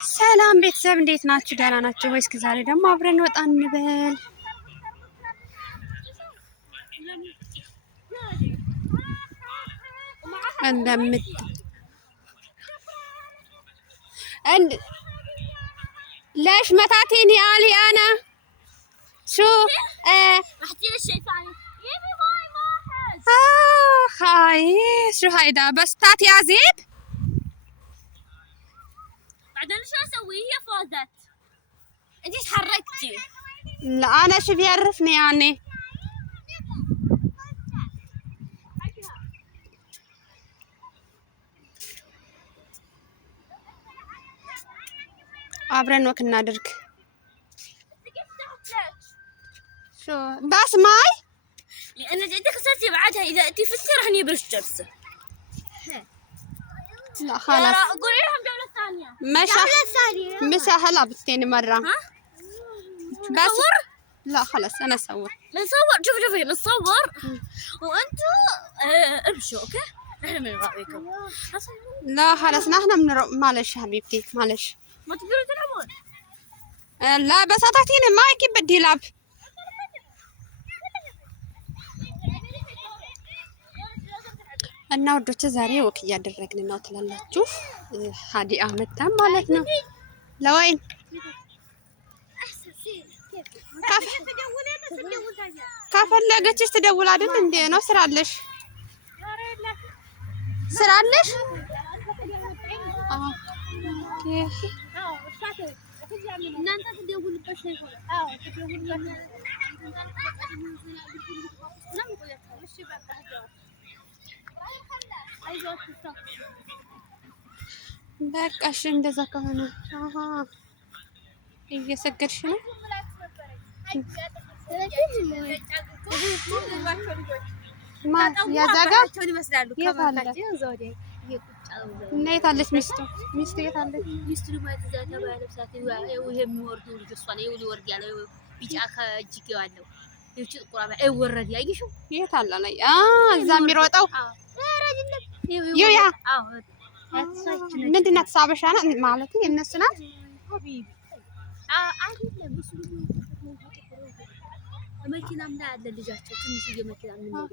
ሰላም ቤተሰብ እንዴት ናችሁ? ደህና ናችሁ ወይ? እስኪ ዛሬ ደግሞ አብረን ወጣ እንበል። እንደምት عند ليش ما تعطيني آلي أنا؟ شو؟ احكي للشيطان يبي ماي واحد. خايس شو هيدا بس تعطي عزيب؟ بعدين شو اسوي؟ هي فازت. انت تحركتي. لا أنا شو بيعرفني يعني؟ አብረን ወክ እናድርግ። شو بس ماي؟ لأن جدي خسرتي بعدها إذا أنتي فزتي راح نجيب جلسة. لا خلاص. قولي لهم جولة ثانية. مش هلا بالثاني مرة. ها؟ بس نصور؟ لا خلاص أنا أصور. نصور شوفي نصور وأنتوا امشوا أوكي؟ نحن بنراقبكم. لا خلاص نحن معلش حبيبتي معلش. ما تقدروا تلعبون. لا بس أعطيني ماي كيف بدي ألعب. እና ወዶች ዛሬ ወክ እያደረግን ነው ትላላችሁ። ሀዲአ መጣ ማለት ነው። ለወይን ከፈለገችሽ ትደውል አይደል እንዴ? ነው ስራለሽ ስራለሽ? እናንተ ትደውልበት ነው። አዎ ትደውልበት በቃ እሺ እንደዛ ከሆነ እየሰገድሽ ነው። ያዛጋቸው ይመስላሉ ከማካቸው ዘውዴ ይቁጫው እና የታለች ሚስቱ የት አለች? ሚስቱ ማለት እዛ ተባለብሳት ይሄ የሚወርዱ ልጅ እሷ ነው ይወርድ ያለው ቢጫ ከእጅጌው አለው ይቺ ቁራባ አይወረድ ያይሽው የት አለ ላይ እዛ የሚሮጠው ያ ምንድን ናት? ሳበሻ ናት ማለት የእነሱ ናት። አይደለም እሱ መኪናም ላይ አለ ልጃቸው ትንሽዬ መኪና ምን ነው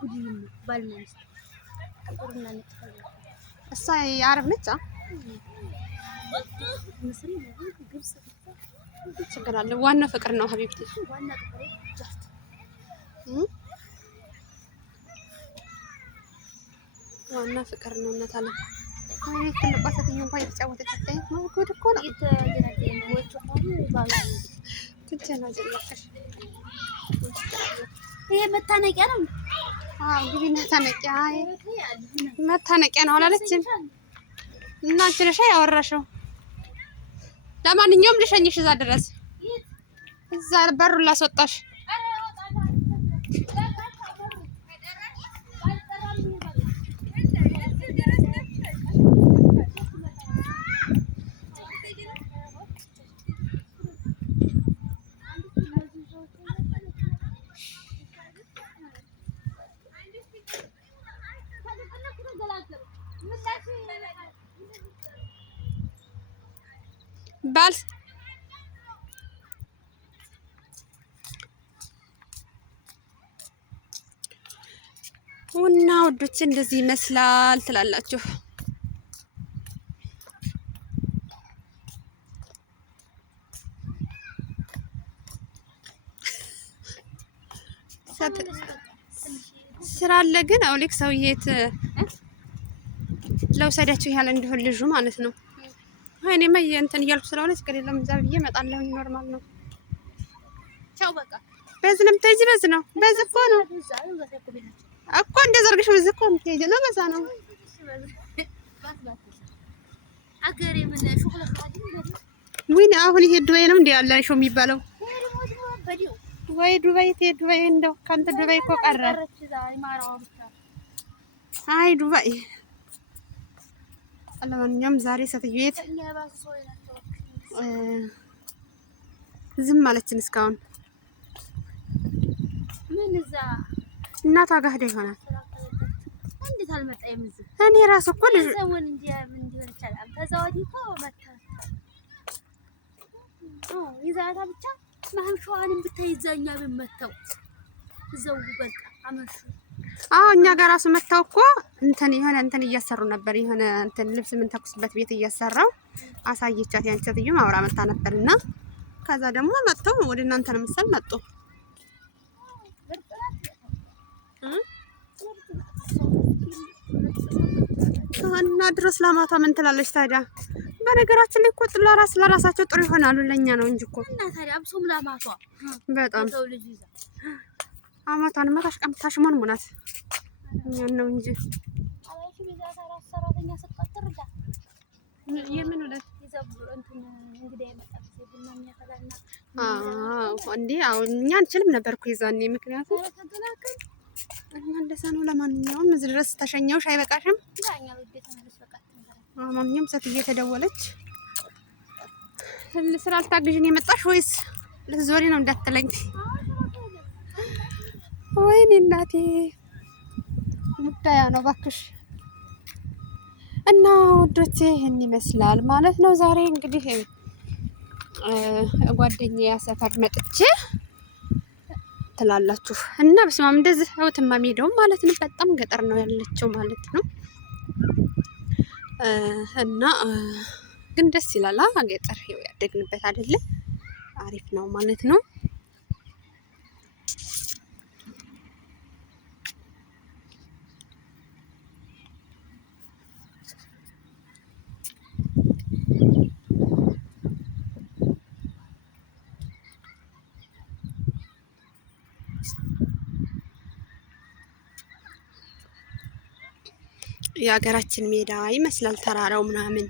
ጉዲም ባልና ሚስት ቁርና ነች። እሷ የአረብ ነች። ምስሪ ነው ግብጽ ችግር አለ። ዋና ፍቅር ነው ሀቢብቲ ዋና ፍቅር ጃስት ዋና ፍቅር ነው። እናት አለ አይ ትልቋ ሴትዮ እንኳን የተጫወተች አታይ ነው። ጉድ እኮ ነው። ትጀናጀለሽ ይሄ መታነቂያ ነው። ግቢ መታነቂያ ነው አላለችም? እና አንቺ ነሽ ያወራሽው። ለማንኛውም ልሸኝሽ እዛ ድረስ እዛ በሩን ላስወጣሽ። ባል እና ወዶች እንደዚህ ይመስላል ትላላችሁ። ስራ አለ ግን አውሊክ ሰውዬት ለውሰዳችሁ ያለ እንደሆነ ልጁ ማለት ነው። እኔማ እንትን እያልኩ ስለሆነ ችግር የለም እዛ ብዬ እመጣለሁ። ኖርማል ነው። ቻው በቃ በዚህ ነው የምትሄጂ? በዚህ ነው በዚህ እኮ ነው እኮ እንደዛ አድርገሽ በዚህ እኮ የምትሄጂ ነው። በዛ ነው አገሬ ምን ሹክለ ካዲ ወይኔ አሁን ይሄ ዱባይ ነው እንዴ ያለ ሾው የሚባለው? ወይ ዱባይ ዱባይ እንደው ካንተ ዱባይ እኮ ቀረ። አይ ዱባይ ለማንኛውም ዛሬ ሴትዮት ዝም ማለችን እስካሁን ምን እዛ እናቷ ጋር ሄዳ ይሆናል። እንዴት አልመጣም? እዚህ እኔ ራሱ እኮ ልጅ ሰውን እንዲያ ምን ይሆን ይችላል? ከዛ ወዲህ እኮ መጣ ይዛታ ብቻ ማህምሻዋንም ብታይ እዛኛ በመተው እዛው በቃ አመሹ። እኛ ጋር ራሱ መተው እኮ እንትን የሆነ እንትን እያሰሩ ነበር። የሆነ እንትን ልብስ ምን ተኩስበት ቤት እያሰራው አሳየቻት። ያን ሴትዮ ማውራ መጣ ነበርና ከዛ ደግሞ መጥተው ወደ እናንተ ነው መሰል መጡ። እና ድረስ ለማታ ምን ትላለች ታዲያ? በነገራችን ላይ እኮ ለራሳቸው ጥሩ ይሆናሉ፣ ለኛ ነው እንጂ እኮ እና ታዲያ አብሶም ለማቷ በጣም ሰው ልጅ ይዛ አማቷን ማታሽ ቀምታሽ ሞን ሞናት እኛ ነው እንጂ አላሽ ቢዛ ሰራው ሰራተኛ ሰጣጥርዳ የምን ወደ ይዘብ እንትን እንግዲህ አይመጣም ቡና የሚያፈላና እንዴ እኛ አንችልም ነበር እኮ ይዛኔ ምክንያቱም እና እንደዛ ነው። ለማንኛውም እዚህ ድረስ ተሸኘውሽ አይበቃሽም? ማንኛውም ሴትዮ እየተደወለች ስራ ልታግዥኝ የመጣሽ ወይስ ልትዞሪ ነው እንዳትለኝ። ወይኔ እናቴ ሙዳያ ነው እባክሽ። እና ወዶቼ ይሄን ይመስላል ማለት ነው። ዛሬ እንግዲህ ጓደኛዬ ሰፈር መጥቼ ትላላችሁ እና በስማም እንደዚህ ህይወትማ ሜዳው ማለት ነው። በጣም ገጠር ነው ያለችው ማለት ነው። እና ግን ደስ ይላል። ገጠር ያደግንበት አይደለ? አሪፍ ነው ማለት ነው። የሀገራችን ሜዳ ይመስላል ተራራው ምናምን።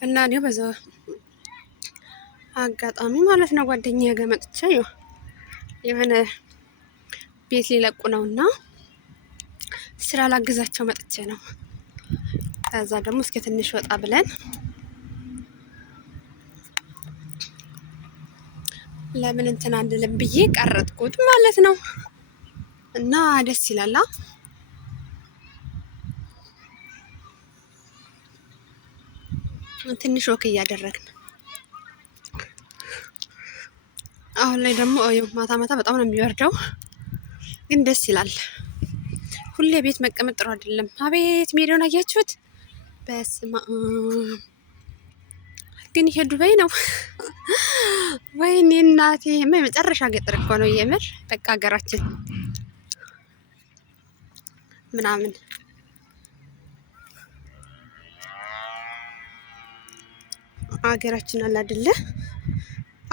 እና እኔ በዛ አጋጣሚ ማለት ነው ጓደኛዬ ጋር መጥቼ የሆነ ቤት ሊለቁ ነውና ስራ ላግዛቸው መጥቼ ነው። ከዛ ደግሞ እስከ ትንሽ ወጣ ብለን ለምን እንትን አንልም ብዬ ቀረጥኩት ማለት ነው። እና ደስ ይላል። ትንሽ ወክ እያደረግን አሁን ላይ ደግሞ ማታ ማታ በጣም ነው የሚወርደው፣ ግን ደስ ይላል። ሁሌ ቤት መቀመጥ ጥሩ አይደለም። አቤት ሜዳውን አያችሁት? በስማ ግን ይሄ ዱባይ ነው። ወይኔ እናቴ መጨረሻ ገጠር እኮ ነው የምር። በቃ ሀገራችን ምናምን ሀገራችን አለ አይደለ?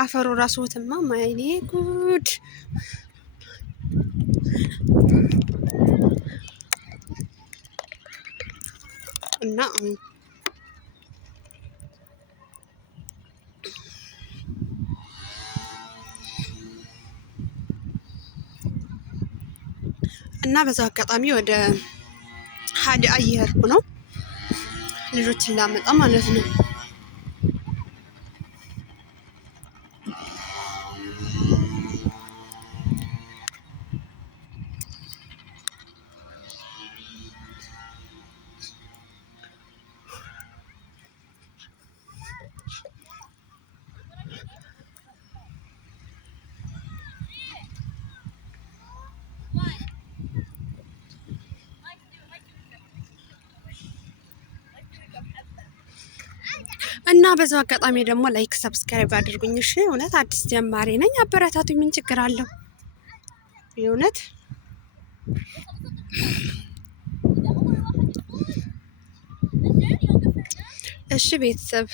አፈሩ ራሱ ወተማ ማይኔ ጉድ። እና በዛው አጋጣሚ ወደ ሀዲያ እየሄድኩ ነው ልጆችን ላመጣ ማለት ነው። እና በዛው አጋጣሚ ደግሞ ላይክ ሰብስክራይብ አድርጉኝ። እሺ እውነት አዲስ ጀማሪ ነኝ፣ አበረታቱኝ። ምን ችግር አለው? የእውነት እሺ ቤተሰብ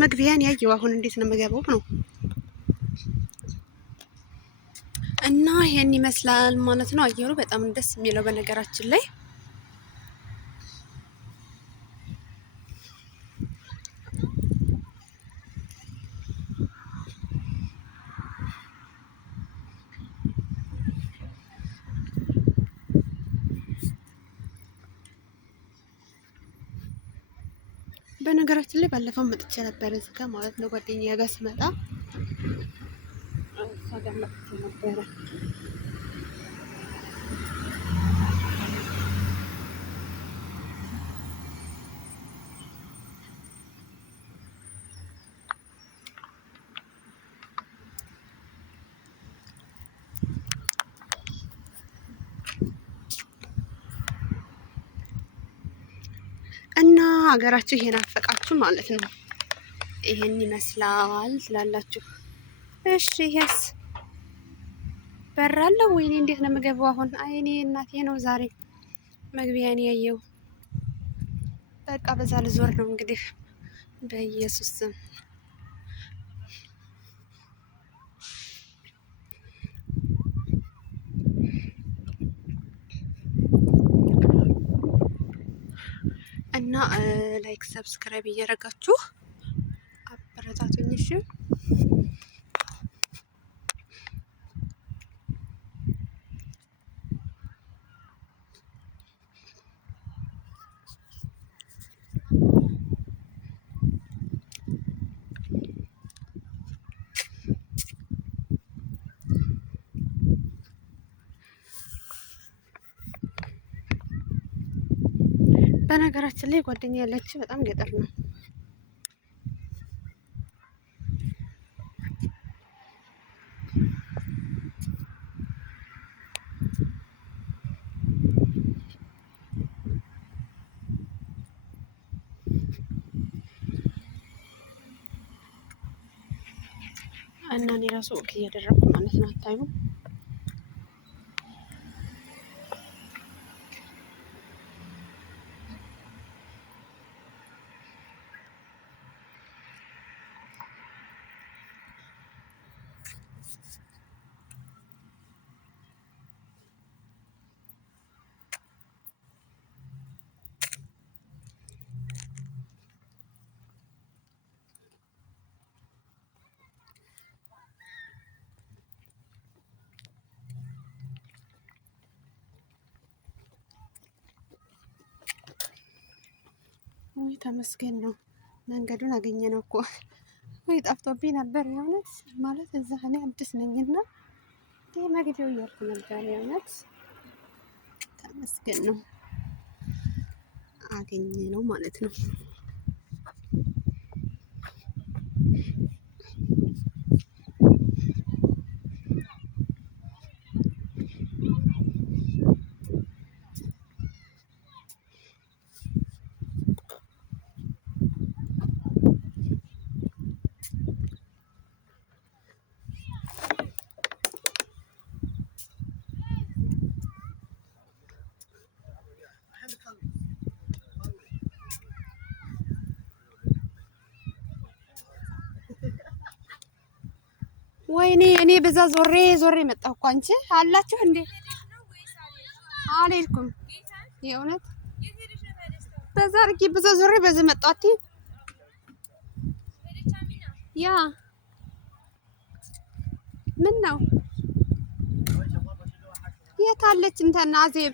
መግቢያን ያየው አሁን እንዴት ነው የምገባው ነው። እና ይሄን ይመስላል ማለት ነው። አየሩ በጣም ደስ የሚለው በነገራችን ላይ በነገራችን ላይ ባለፈው መጥቼ ነበር እዚህ ጋር ማለት ነው። ጓደኛዬ ጋር ስመጣ እሷ ጋር መጥቼ ነበረ። እና ሀገራችሁ ይሄን አፈቃችሁ ማለት ነው። ይሄን ይመስላል ትላላችሁ። እሺ ይሄስ በራለሁ ወይኔ እንዴት ነው የምገባው አሁን? አይኔ እናቴ ነው ዛሬ መግቢያን ያየው። በቃ በዛ ልዞር ነው እንግዲህ በኢየሱስ ስም። እና ላይክ ሰብስክራይብ እያደረጋችሁ አበረታቱኝ እሺ። በነገራችን ላይ ጓደኛ ያለች በጣም ገጠር ነው። እና እኔ ራሱ ወክ እያደረኩ ማለት ነው። አታዩም? ወይ ተመስገን ነው። መንገዱን አገኘ ነው እኮ ወይ ጠፍቶብኝ ነበር የእውነት ማለት እዛ እኔ አዲስ ነኝና ይሄ መግቢያው እያልኩ ነበር የእውነት ተመስገን ነው አገኘ ነው ማለት ነው። ወይኔ እኔ በዛ ዞሬ መጣሁ እኮ አንቺ አላችሁ እንዴ? አልሄድኩም የእውነት በዛ አድርጌ በዛ ዞሬ በዚህ መጣሁ። ያ ምን ነው የት አለች እንትና አዜብ?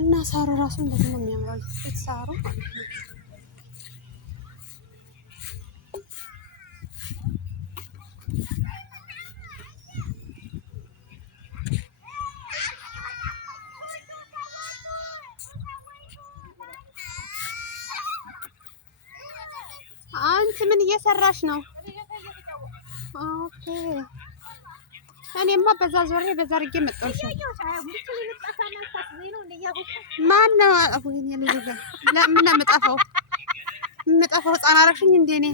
እና ሳሩ ራሱ እንደዚህ ነው የሚያምረው። ሳሩ አንቺ ምን እየሰራሽ ነው? ኦኬ እኔማ በዛ ዞሬ በዛ አድርጌ መጣሁሽ። ማነው ወይኔ ልጅ ለምን ነው የምጠፋው? የምጠፋው ህፃን አደረግሽኝ እንደ እኔ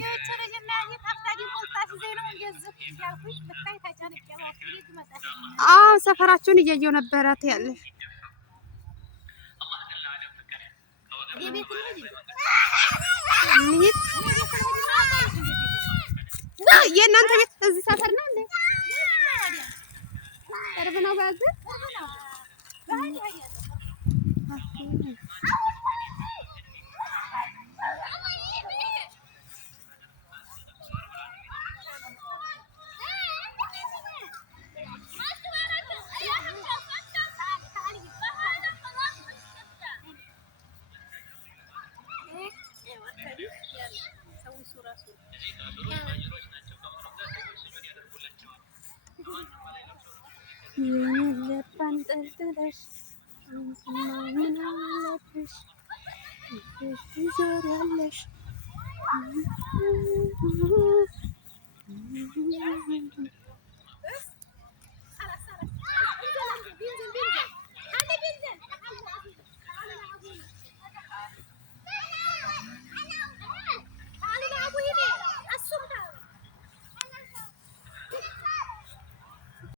አዎ ሰፈራችሁን እያየሁ ነበረ ትያለሽ። የእናንተ ቤት እዚህ ሰፈር ነው እንዴ? ቅርብ ነው። በዚህ የለባን ጠልጥለሽ ምን አለብሽ ትዞሪያለሽ